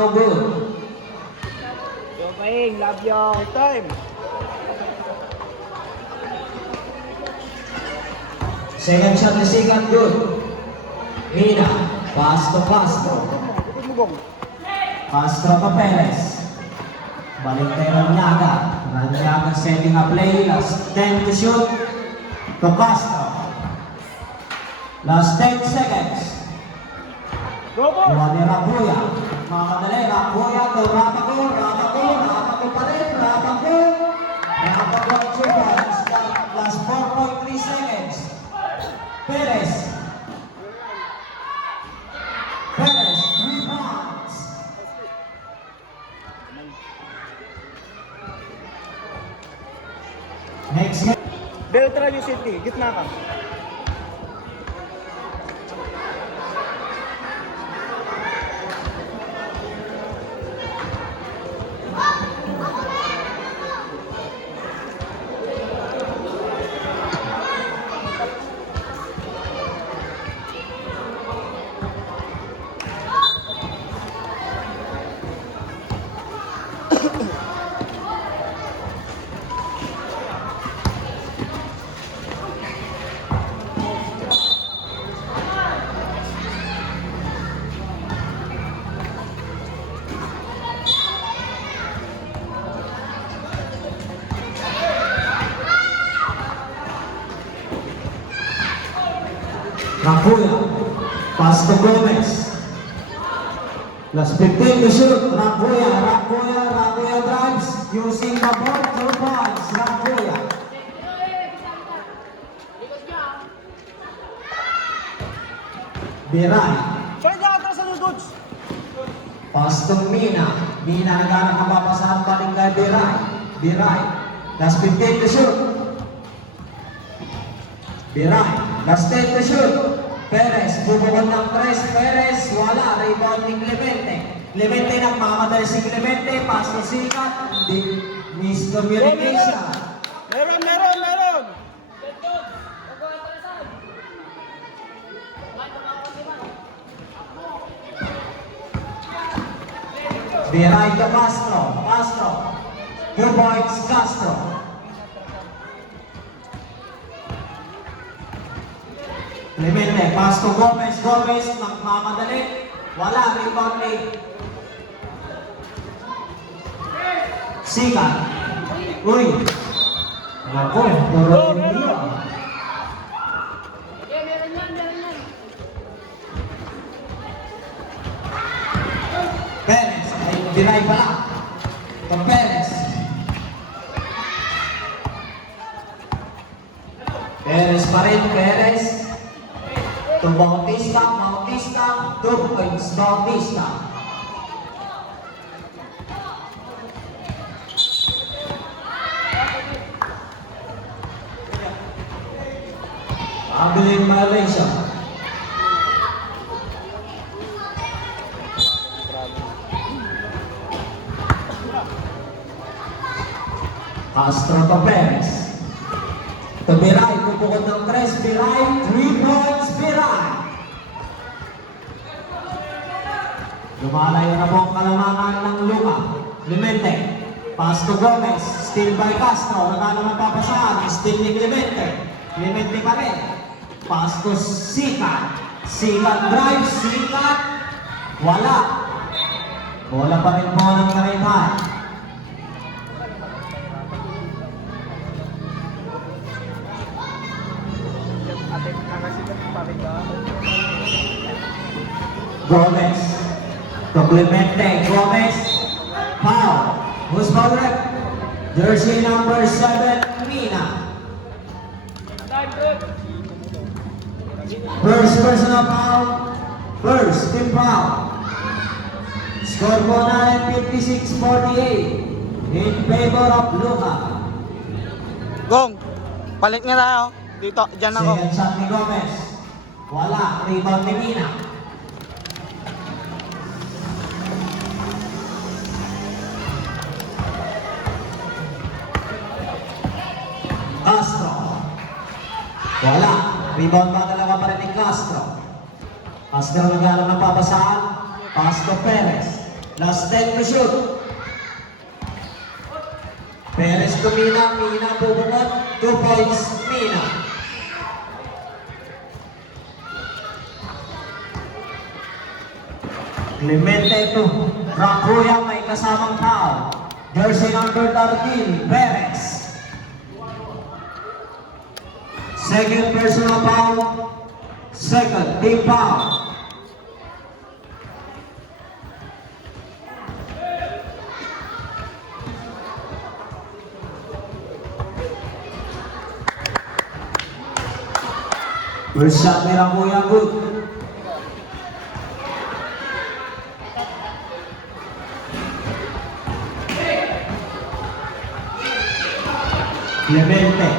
no good. Okay, love you. Time. Second shot ni Sikat, good. Mina, pass to Castro. Castro to Perez. Balik kay Ranyaga. Ranyaga setting up play. Last 10 to shoot. To Castro. Last 10 seconds. Buwan ni Rabuya. Mamadali, Rabuya to Rabaco. Rabaco pa rin. Rabaco 2 points. Last 4.3 seconds. Perez. Perez, 3 points. Next game. Beltran City, gitna ka. Rabuya, pass to Gomez. Last 15 to shoot. Rabuya drives using the ball. 2 points. Rabuya. Biray. Saan niya atras sa Nudods? Pass to Mina. Mina naghanap ang papasahan balik kay Biray. Last 15 to shoot. Biray. Last 10 to shoot. Perez, bubukod ng 3. Perez, wala. Rebound ni Clemente. Clemente nagmamadali si Clemente. Pass to Sikat. Miscommunication. Meron! Biray to Castro. 2 points Castro. Clemente, pass to Gomez. Nagmamadali. Wala, rebound ni Sikat. Uy. Ako, puro India. Perez, ay Biray pala. To Perez. Perez pa rin, Perez. To Bautista, 2 points, Bautista. Abiling Malaysia. Castro to Perez. To Biray, pupukot ng 3, Biray, 3 points, Biray. Lumalayo na po ang kalamangan ng Luka. Clemente, pass to Gomez, steal by Castro, nagano ng papasahan, steal ni Clemente. Clemente pa rin. Pass to Sikat. Sikat drive, Sikat. Wala. Bola pa rin po ng Karaytan. Gomez. To Clemente. Gomez. Foul. Who's foul rep? Jersey number 7, Mina. First personal foul. First team foul. Score po na 56-48 in favor of Luka. Gong, palit nga tayo. Dito, dyan ako. Second shot ni Gomez. Wala. Rebound ni Mina. Castro. Wala. Rebound pa dalawa pa rin ni Castro. Castro naghanap ng papasahan. Pass to Perez. Last 10 to shoot. Perez to Mina. Mina bubungot. 2 points. Mina. Clemente to Rakuya, may kasamang tao. Jersey number 13, Perez. Second personal foul. Second team foul. First shot ni Rakuya, good. Clemente.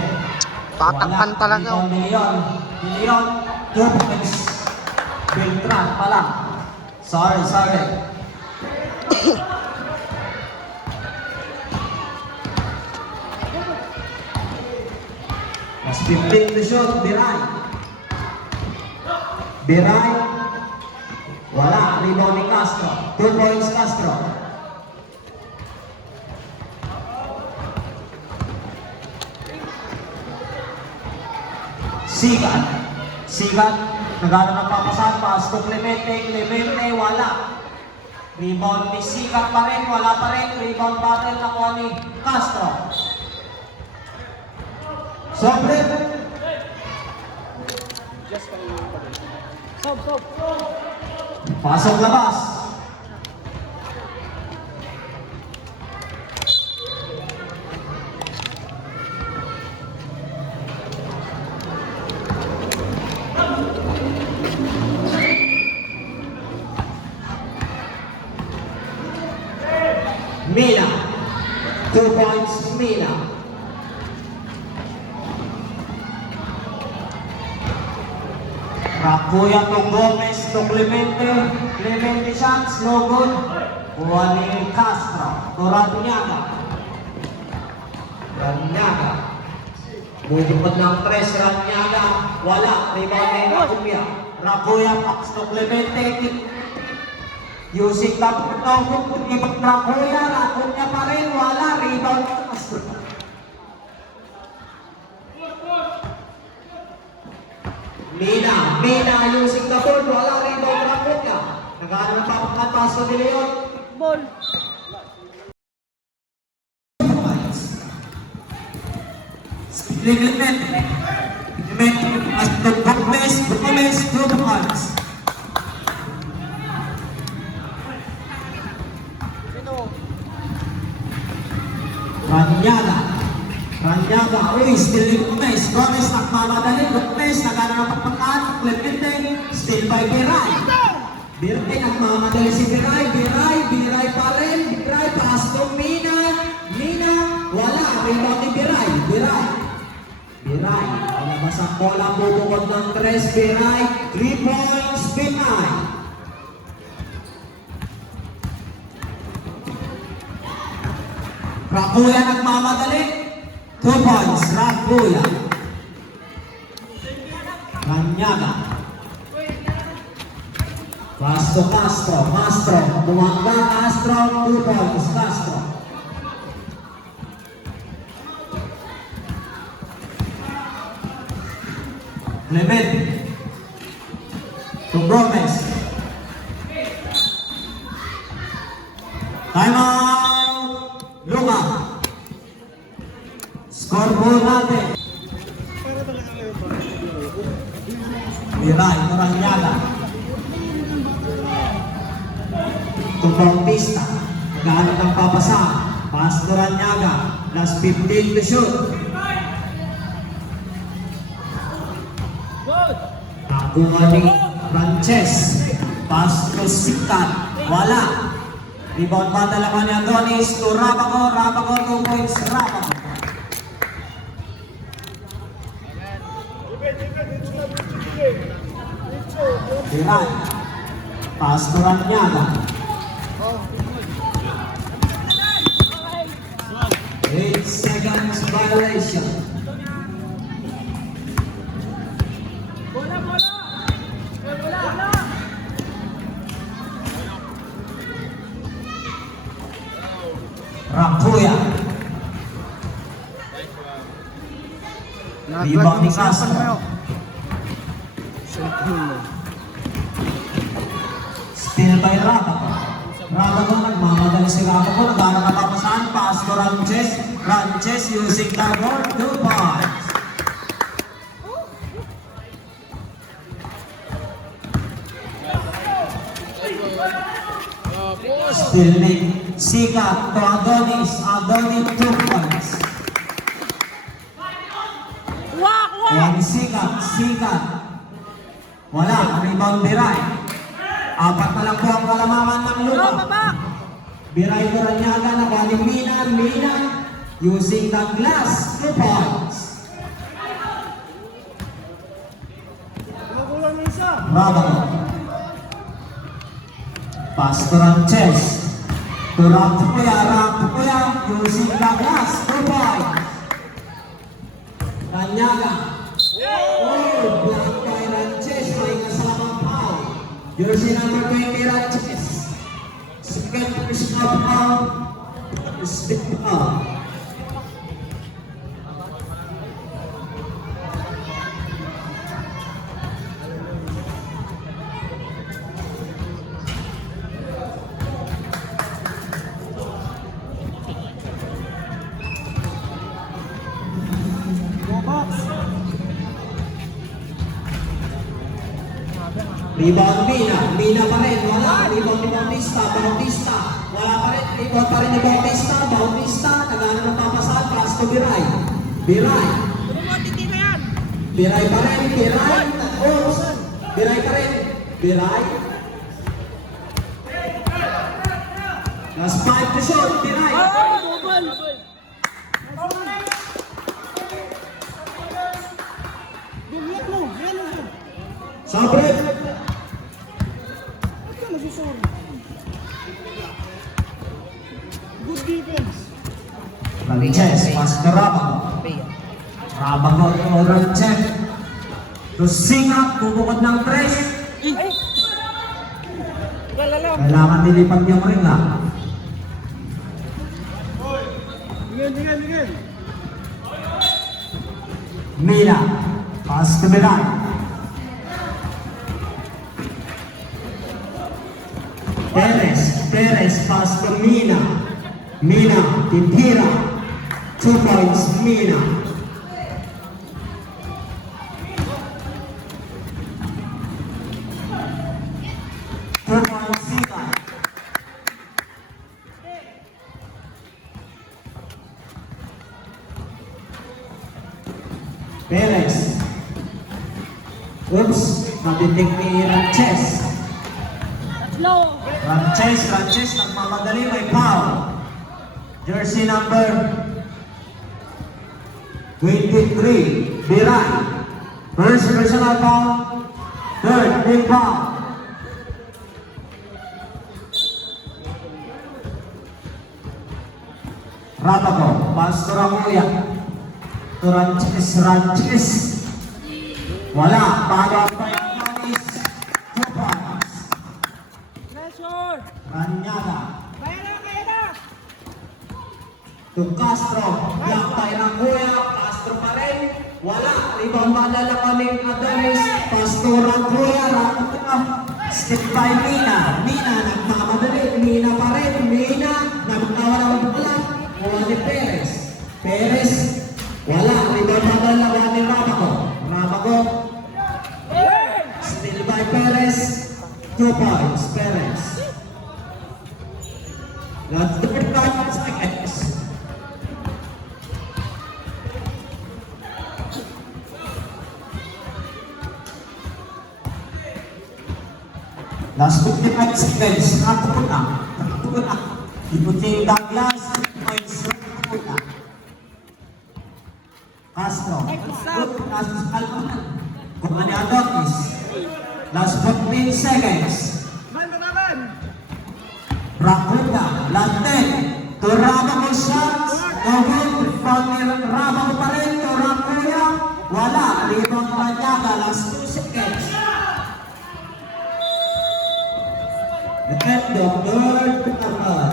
Tatakpan talaga. Wala. Leon. 2 points. Beltran pala. Sorry. Mas 15 to shoot. Biray. Wala. Rebound ni Castro. 2 points Castro. Sigat, nagano ng papasan, pass to Clemente, wala. Rebound ni Sigat pa rin, wala pa rin. Rebound battle nakuha ni Castro. Sobre. Pasok labas. Mina. 2 points, Mina. Rakuya to Gomez to Clemente. Clemente shots, no good. Kuha ni Castro. To Radunyaga. Bumipot ng 3, Radunyaga. Wala. Rebound ni Rakuya. Rakuya, Pax to Clemente. Using the Rakuya pa rin, wala, rebound. Mina using the board, wala, rebound Rakuya. Nagano ng papakas sa Leon. Ball. Clemente, as the Gomez, 2 points. Ranyaga, still in Gomez. Gomez nagmamadali. Gomez nagana ng pagpakaan. Clemente, still by Biray. Biray nagmamadali si Biray. Biray pa rin. Biray, pass to Mina. Wala. Rebound ni Biray. Palabas ang bola, bubukod ng 3. Biray, 3 points. Biray. Rakuya nagmamadali. 2 points, Rakuya. Ranyaga. Pass to Castro. Bumangga Castro. 2 points, Castro. Clemente. To Gomez. Time out. Luma. Scoreboard natin. Biray, Ranyaga. Tupang pista. Naghahanap ng papasa. Pass to Ranyaga. Last 15 to shoot. Nakuha ni Frances. Pass to Sikat. Wala. Rebound pa naman ni Adonis to Rabago, 2 points, Rabago. Biray. Pass to Ranyaga. 8 seconds violation. Rakuya. Rebound ni Castro. Still by Rabaco. Rabaco, nagmamadali si Rabaco. Naghanap katapasan. Pass to Ranches. Ranches using the board. 2 points. Still make Sika to Adonis. Adonis 2 points. Ayan Sika. Sika. Wala. Rebound Biray. 4 na lang po ang kalamangan ng lupa. Biray ko Ranyaga na galing Mina. Mina using the glass. 2 points. Rabaco. Pass to Ranches. To Rakuya. Rakuya using the glass. 2 points. Ranyaga. Oh, block by Ranches. May kasamang foul. Jersey number 20, Ranches. Second personal foul. Step up. Rebound Mina. Mina pa rin. Wala. Rebound ni Bautista. Bautista. Wala pa rin. Rebound pa rin ni Bautista. Bautista. Nagano ng papasahan. Pass to Biray. Biray. Biray pa rin. Biray. Oh, Biray pa rin. Biray. Last 5 to shoot. Biray. Sabre. Good defense. Ranches. Pass to Rabaco. Rabaco to Ranches. To Singa. Bubukod ng 3. Kailangan nilipat yung ring ha. Tingin. Mina. Pass to Biray. Perez, pass to Mina. Mina, Tintira. 2 points, Mina. Sika. Perez. Oops, natitik ni Ranches. Ranches, nagmamadali, may foul. Jersey number 23, Biray. First personal foul, third big foul. Rabaco, pass to Rakuya. To Ranches. Wala, bago ang Payanis. 2 points. Ranyaga. To Castro. Block by Rakuya. Castro pa rin. Wala. Rebound malala kaming Adonis. Pass to Rakuya. Rakuya. Step by Mina. Mina nagmamadali. Mina pa rin. Mina nagkawala ang bola. Wala ni Perez. Perez. Wala. Rebound malala ni Rabaco. Rabaco. Still by Perez. 2 points. Perez. That's 35 seconds. Last 55 seconds. Rakuna. Iputing Douglas. Points. Rakuna. Castro. Castro Calman. Kumani Adonis. Last 15 seconds. Rakuna. Landen. To Rabaco shots. No good. From Rabaco pa rin. To Rakuya. Wala. Rebound Ranyaga. Last 2 seconds. The third quarter.